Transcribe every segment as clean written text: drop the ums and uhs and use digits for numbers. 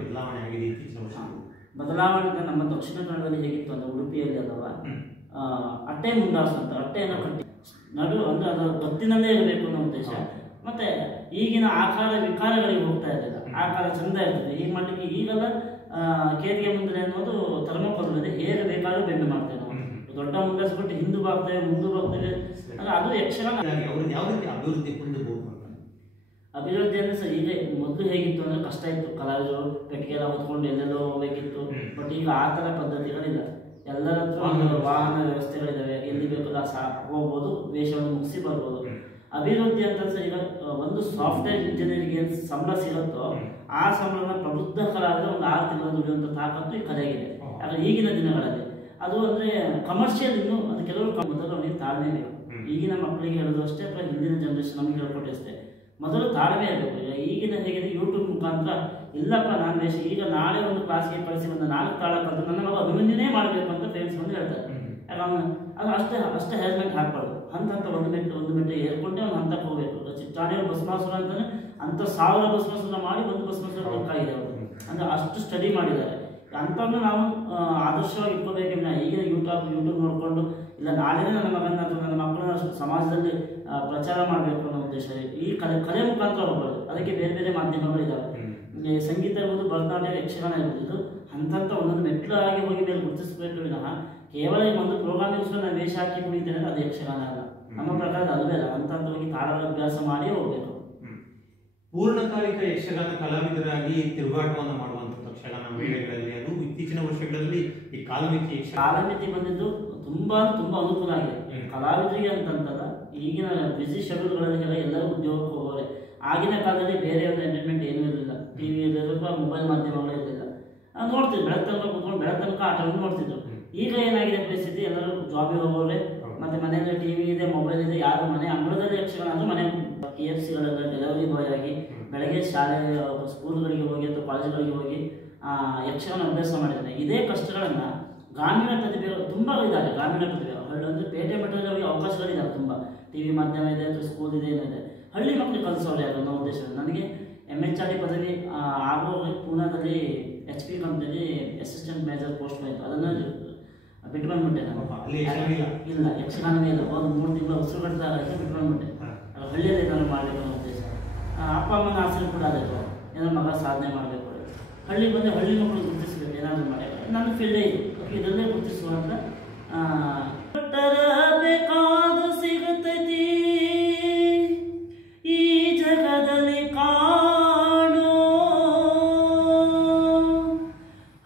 ಬದಲಾವಣೆ ಆಗಿದೆ ಇತ್ತೀಚಿನ ವರ್ಷಗಳಲ್ಲಿ? ಬದಲಾವಣೆ ನಮ್ಮ ದಕ್ಷಿಣ ಕನ್ನಡದಲ್ಲಿ ಹೇಗಿತ್ತು ಅಂದರೆ ಉಡುಪಿಯಲ್ಲಿ ಅಥವಾ ಅಟ್ಟೆ ಮುಂಡಾಸು ಅಂತ ಅಟ್ಟೆಯನ್ನು ಕಟ್ಟಿ ಅಂದರೆ ಅದು ಗೊತ್ತಿನಲ್ಲೇ ಇರಬೇಕು ಅನ್ನೋ ಉದ್ದೇಶ. ಮತ್ತೆ ಈಗಿನ ಆಕಾರ ವಿಕಾರಗಳಿಗೆ ಹೋಗ್ತಾ ಇರಲಿಲ್ಲ, ಆಕಾರ ಚಂದ ಇರ್ತದೆ ಈಗ ಮಾಡಲಿಕ್ಕೆ. ಈಗೆಲ್ಲ ಕೇದಿಗೆ ಮುಂದೆ ಅನ್ನೋದು ಥರ್ಮೋಕೋಲ್ ಇದೆ, ಹೇಗೆ ಬೇಕಾದ್ರೂ ಬೆಂಡು ಮಾಡ್ತೇವೆ ನಾವು. ದೊಡ್ಡ ಮುಂಡಾಸು ಕೊಟ್ಟು ಹಿಂದೂ ಬಾಗ್ತೇವೆ ಮುಂದೂ ಬಾಗ್ತೇವೆ, ಅಂದರೆ ಅದು ಯಕ್ಷಗಾನ. ಯಾವ ರೀತಿ ಅಭಿವೃದ್ಧಿ ಹೊಂದಬಹುದು? ಅಭಿವೃದ್ಧಿ ಅಂದರೆ ಸರ್ ಈಗ ಮೊದಲು ಹೇಗಿತ್ತು ಅಂದರೆ ಕಷ್ಟ ಇತ್ತು, ಕಲಾವಿದರು ಪೆಟ್ಟಿಗೆ ಎಲ್ಲ ಹೊತ್ಕೊಂಡು ಎಲ್ಲೆಲ್ಲೋ ಹೋಗ್ಬೇಕಿತ್ತು. ಬಟ್ ಈಗ ಆ ಥರ ಪದ್ಧತಿಗಳಿಲ್ಲ, ಎಲ್ಲರ ಹತ್ರ ಒಂದು ವಾಹನ ವ್ಯವಸ್ಥೆಗಳಿದ್ದಾವೆ, ಎಲ್ಲಿ ಬೇಕಾದ ಹೋಗ್ಬೋದು, ವೇಷವನ್ನು ಮುಗಿಸಿ ಬರ್ಬೋದು. ಅಭಿವೃದ್ಧಿ ಅಂತ ಸರ್ ಈಗ ಒಂದು ಸಾಫ್ಟ್ವೇರ್ ಇಂಜಿನಿಯರ್ಗೆ ಏನು ಸಂಬಳ ಸಿಗುತ್ತೋ ಆ ಸಂಬಳನ ಪ್ರಬುದ್ಧ ಕಲಾವಿದ ಒಂದು 6 ತಿಂಗಳ ದುಡಿಯುವಂಥ ತಾಕತ್ತು ಈ ಕಲೆಗಿದೆ. ಯಾಕಂದ್ರೆ ಈಗಿನ ದಿನಗಳಲ್ಲಿ ಅದು ಅಂದರೆ ಕಮರ್ಷಿಯಲ್ ಇನ್ನೂ ಅದು ಕೆಲವರು ಮೊದಲು ಅವನಿಗೆ ತಾಳ್ಮೆ ಬೇಕು. ಈಗಿನ ಮಕ್ಕಳಿಗೆ ಹೇಳೋದು ಅಷ್ಟೇ ಅಥವಾ ಹಿಂದಿನ ಜನರೇಷನ್ ನಮಗೆ ಹೇಳ್ಕೊಟ್ಟೆ ಅಷ್ಟೇ, ಮೊದಲು ತಾಳ್ಮೆ ಇರಬೇಕು. ಈಗಿನ ಹೇಗಿದೆ ಯೂಟ್ಯೂಬ್ ಮುಖಾಂತರ ಇಲ್ಲಪ್ಪ ನಾನು ವೇಷ ಈಗ ನಾಳೆ ಒಂದು ಕ್ಲಾಸ್ಗೆ ಕಳಿಸಿ ಒಂದು 4 ತಾಳ ಕಲಿತು ನನ್ನ ಮಗ ಅಭಿಮನ್ಯನೇ ಮಾಡಬೇಕು ಅಂತ ಫ್ರೆಂಡ್ಸ್ ಬಂದು ಹೇಳ್ತಾರೆ. ಯಾಕಂದ್ರೆ ಅದು ಅಷ್ಟೇ ಹೇರ್ಮೆಂಟ್ ಹಾಕ್ಬಾರ್ದು, ಹಂತ ಒಂದು ಮೆಟ್ಟು ಏರ್ಕೊಂಡೆ ಅವ್ನು ಹಂತಕ್ಕೆ ಹೋಗಬೇಕು. ಚಿಟ್ಟಾಣಿಯವ್ರು ಭಸ್ಮಾಸುರ ಅಂತಾನೆ ಅಂತ 1000 ಭಸ್ಮಾಸುರ ಮಾಡಿ ಒಂದು ಭಸ್ಮಾಸುರ ಬೇಕಾಗಿದೆ ಅವರು, ಅಂದರೆ ಅಷ್ಟು ಸ್ಟಡಿ ಮಾಡಿದ್ದಾರೆ. ಅಂಥವನ್ನು ನಾವು ಆದರ್ಶವಾಗಿ ಇಟ್ಕೋಬೇಕಿಲ್ಲ. ಈಗಿನ ಯೂಟ್ಯೂಬ್ ನೋಡಿಕೊಂಡು ಇಲ್ಲ ನಾಳೆನೇ ನನ್ನ ಮಗನ ಅಥವಾ ನನ್ನ ಮಕ್ಕಳನ್ನ ಸಮಾಜದಲ್ಲಿ ಪ್ರಚಾರ ಮಾಡಬೇಕು ಅನ್ನೋ ಉದ್ದೇಶ. ಈ ಕಲೆ ಮುಖಾಂತರ ಹೋಗ್ಬಾರ್ದು, ಅದಕ್ಕೆ ಬೇರೆ ಬೇರೆ ಮಾಧ್ಯಮಗಳಿದ್ದಾವೆ. ಸಂಗೀತ ಇರ್ಬೋದು, ಭರತನಾಟ್ಯ, ಯಕ್ಷಗಾನ ಇರ್ಬೋದು, ಹಂತ ಒಂದೊಂದು ಮೆಟ್ಲಾಗಿ ಹೋಗಿ ಮೇಲೆ ಗುರುತಿಸಬೇಕು ವಿನಃ ಕೇವಲ ಒಂದು ಪ್ರೋಗ್ರಾಮಿಗೋಸ್ಕರ ನಾನು ವೇಷ ಹಾಕಿ ಕುಣಿತೇನೆ ಅದು ಯಕ್ಷಗಾನ ಅಲ್ಲ. ನಮ್ಮ ಪ್ರಕಾರ ಅಲ್ವೇ ಅಲ್ಲ, ಹಂತ ಹೋಗಿ ತಾಳಗಳ ಅಭ್ಯಾಸ ಮಾಡಿ ಹೋಗ್ಬೇಕು. ಪೂರ್ಣಕಾಲಿಕ ಯಕ್ಷಗಾನ ಕಲಾವಿದರಾಗಿ ತಿರುಗಾಟವನ್ನು ಮಾಡುವಂಥ ಯಕ್ಷಗಾನ ಮೇಳಗಳಲ್ಲಿ ಅದು ಇತ್ತೀಚಿನ ವರ್ಷಗಳಲ್ಲಿ ಈ ಕಾಲಮಿತಿ ಬಂದಿದ್ದು ತುಂಬಾ ಅನುಕೂಲ ಆಗಿದೆ ಕಲಾವಿದರಿಗೆ ಅಂತಂತಲ್ಲ. ಈಗಿನ ಬಿಸಿ ಶೆಡ್ಯೂಲ್ಗಳಲ್ಲಿ ಎಲ್ಲರೂ ಉದ್ಯೋಗಕ್ಕೆ ಹೋಗೋರೆ. ಆಗಿನ ಕಾಲದಲ್ಲಿ ಬೇರೆ ಒಂದು ಎಂಟರ್ಟೈನ್ಮೆಂಟ್ ಏನೂ ಇರಲಿಲ್ಲ, ಟಿವಿ ಇರಲಿಲ್ಲ, ಮೊಬೈಲ್ ಮಾಧ್ಯಮಗಳು ಇರಲಿಲ್ಲ. ನೋಡ್ತಿದ್ರು ಬೆಳಗ್ಗೆ ಕುತ್ಕೊಂಡು ಬೆಳಗ್ಗೆ ಆಟವನ್ನು ನೋಡ್ತಿದ್ರು. ಈಗ ಏನಾಗಿದೆ ಪರಿಸ್ಥಿತಿ, ಎಲ್ಲರೂ ಜಾಬಿಗೆ ಹೋಗೋರೆ, ಮತ್ತೆ ಮನೆಯಲ್ಲಿ ಟಿವಿ ಇದೆ, ಮೊಬೈಲ್ ಇದೆ, ಯಾರು ಮನೆ ಅಂಗಳದಲ್ಲಿ ಯಕ್ಷಗಾನ ಅಂದ್ರೆ ಮನೆ KFCಗಳೆಲ್ಲ ಡೆಲಿವರಿ ಬಾಯ್ ಆಗಿ ಬೆಳಗ್ಗೆ ಶಾಲೆ ಸ್ಕೂಲ್ಗಳಿಗೆ ಹೋಗಿ ಅಥವಾ ಕಾಲೇಜುಗಳಿಗೆ ಹೋಗಿ ಯಕ್ಷಗಾನ ಅಭ್ಯಾಸ ಮಾಡಿದ್ದಾರೆ. ಇದೇ ಕಷ್ಟಗಳನ್ನು ಗ್ರಾಮೀಣ ಪ್ರತಿಭೆಗಳು ತುಂಬ ಇದ್ದಾರೆ. ಗ್ರಾಮೀಣ ಪ್ರತಿಭೆಗಳು ಹಳ್ಳಿ ಅಂದರೆ ಪೇಟೆ ಮಟ್ಟದಲ್ಲಿ ಅವರಿಗೆ ಅವಕಾಶಗಳಿದ್ದಾವೆ ತುಂಬ. ಟಿವಿ ಮಾಧ್ಯಮ ಇದೆ ಅಥವಾ ಸ್ಕೂಲ್ ಇದೆ, ಏನಿದೆ, ಹಳ್ಳಿ ಮಕ್ಕಳಿಗೆ ಕಲಿಸೋರು ಯಾರು ಅನ್ನೋ ಉದ್ದೇಶ. ನನಗೆ MHRD ಪದವಿ ಆಗೋಗಿ ಪೂನಾದಲ್ಲಿ HP ಕಂಪ್ನಿಯಲ್ಲಿ ಅಸಿಸ್ಟೆಂಟ್ ಮೇಜರ್ ಪೋಸ್ಟ್ ಹೋಯಿತು. ಅದನ್ನು ಬಿಟ್ಟು ಬಂದ್ಬಿಟ್ಟೆ ನಾನು. ಇಲ್ಲ ಯಕ್ಷಗಾನವೇ ಇಲ್ಲ, ಒಂದು 3 ತಿಂಗಳು ಉಸಿರು ಕಟ್ಟಿದಾಗ ಬಿಟ್ಟು ಬಂದ್ಬಿಟ್ಟೆ. ಹಳ್ಳಿಯಲ್ಲಿ ಏನಾದ್ರು ಮಾಡಬೇಕು ಅನ್ನೋ ಉದ್ದೇಶ. ಅಪ್ಪ ಅಮ್ಮನ ಆಸೆ ಕೂಡ ಅದಕ್ಕೆ ಏನಾದ್ರು ಮಗ ಸಾಧನೆ ಮಾಡಬೇಕು, ಹಳ್ಳಿಗೆ ಬಂದರೆ ಹಳ್ಳಿ ಮಕ್ಕಳು ಗುರುತಿಸ್ಬೇಕು, ಏನಾದರೂ ಮಾಡಿ ನನ್ನ ಫೀಲ್ಡೇ ಇದು, ಇದನ್ನೇ ಗುರುತಿಸುವಂತ ಬೇಕಾದು ಸಿಗುತ್ತೈತಿ ಈ ಜಗದಲ್ಲಿ ಕಾಣೋ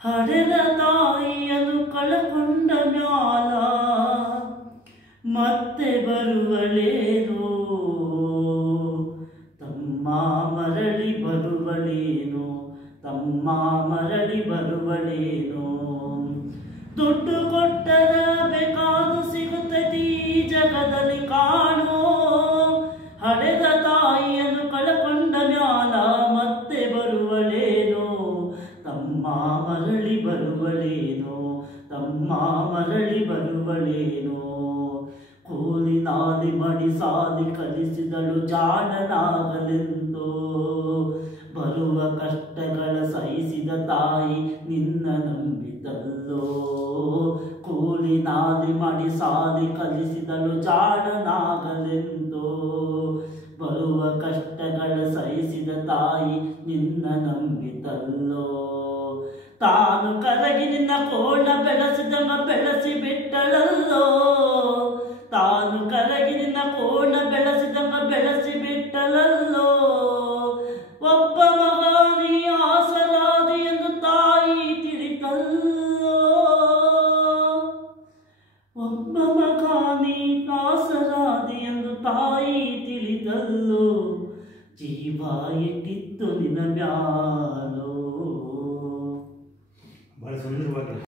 ಹಡೆದ ತಾಯಿಯನ್ನು ಕಳಕೊಂಡ ಮ್ಯಾಲ ಮತ್ತೆ ಬರುವಳೇನೋ ತಮ್ಮ ಮರಳಿ ಬರುವಳೇನೋ, ತಮ್ಮ ಮರಳಿ ಬರುವಳೇನೋ. ದುಡ್ಡು ಕೊಟ್ಟರ ಬೇಕಾದು ಸಿಗುತ್ತೈತಿ ಈ ಜಗದಲ್ಲಿ ಕಾಣೋ ಹಡೆದ ತಾಯಿಯನ್ನು ಕಳಕೊಂಡ ಮ್ಯಾಲ ಮತ್ತೆ ಬರುವಳೇನೋ ತಮ್ಮ ಮರಳಿ ಬರುವಳೇನೋ, ತಮ್ಮ ಮರಳಿ ಬರುವಳೇನೋ. ಕೂಲಿನಾದಿ ಮಡಿಸಾದಿ ಕಲಿಸಿದಳು ಜಾಣನಾಗಲೆಂದೋ, ಬರುವ ಕಷ್ಟಗಳ ಸಹಿಸಿದ ತಾಯಿ ನಿನ್ನ ನಂಬಿದಲ್ಲೋ. ಕೂಲಿನಾದಿ ಮಡಿಸಾದಿ ಕಲಿಸಿದಳು ಜಾಣನಾಗಲೆಂದೋ, ಬರುವ ಕಷ್ಟಗಳ ಸಹಿಸಿದ ತಾಯಿ ನಿನ್ನ ನಂಬಿದಲ್ಲೋ. ತಾನು ಕರಗಿ ನಿನ್ನ ಕೋಣ ಬೆಳೆಸಿದಂಗ ಬೆಳೆಸಿ ಬಿಟ್ಟಳಲ್ಲೋ, ತಾನು ಕರಗಿ ನಿನ್ನ ಕೋಣ ಬೆಳೆಸಿದಂಗ ಬೆಳೆಸಿ ಬಿಟ್ಟಳಲ್ಲೋ. ಒಬ್ಬ ಮಗ ನೀ ಆಸರಾದಿ ಎಂದು ತಾಯಿ ತಿಳಿತಲ್ಲೋ, ಒಬ್ಬ ಮಗ ನೀ ಆಸರಾದಿ ಎಂದು ತಾಯಿ ತಿಳಿತಲ್ಲೋ. ಜೀವ ಇಟ್ಟಿತ್ತು ನಿನ್ನ ಮ್ಯಾಲೋ. ಬಹಳ ಸುಂದರವಾಗಿ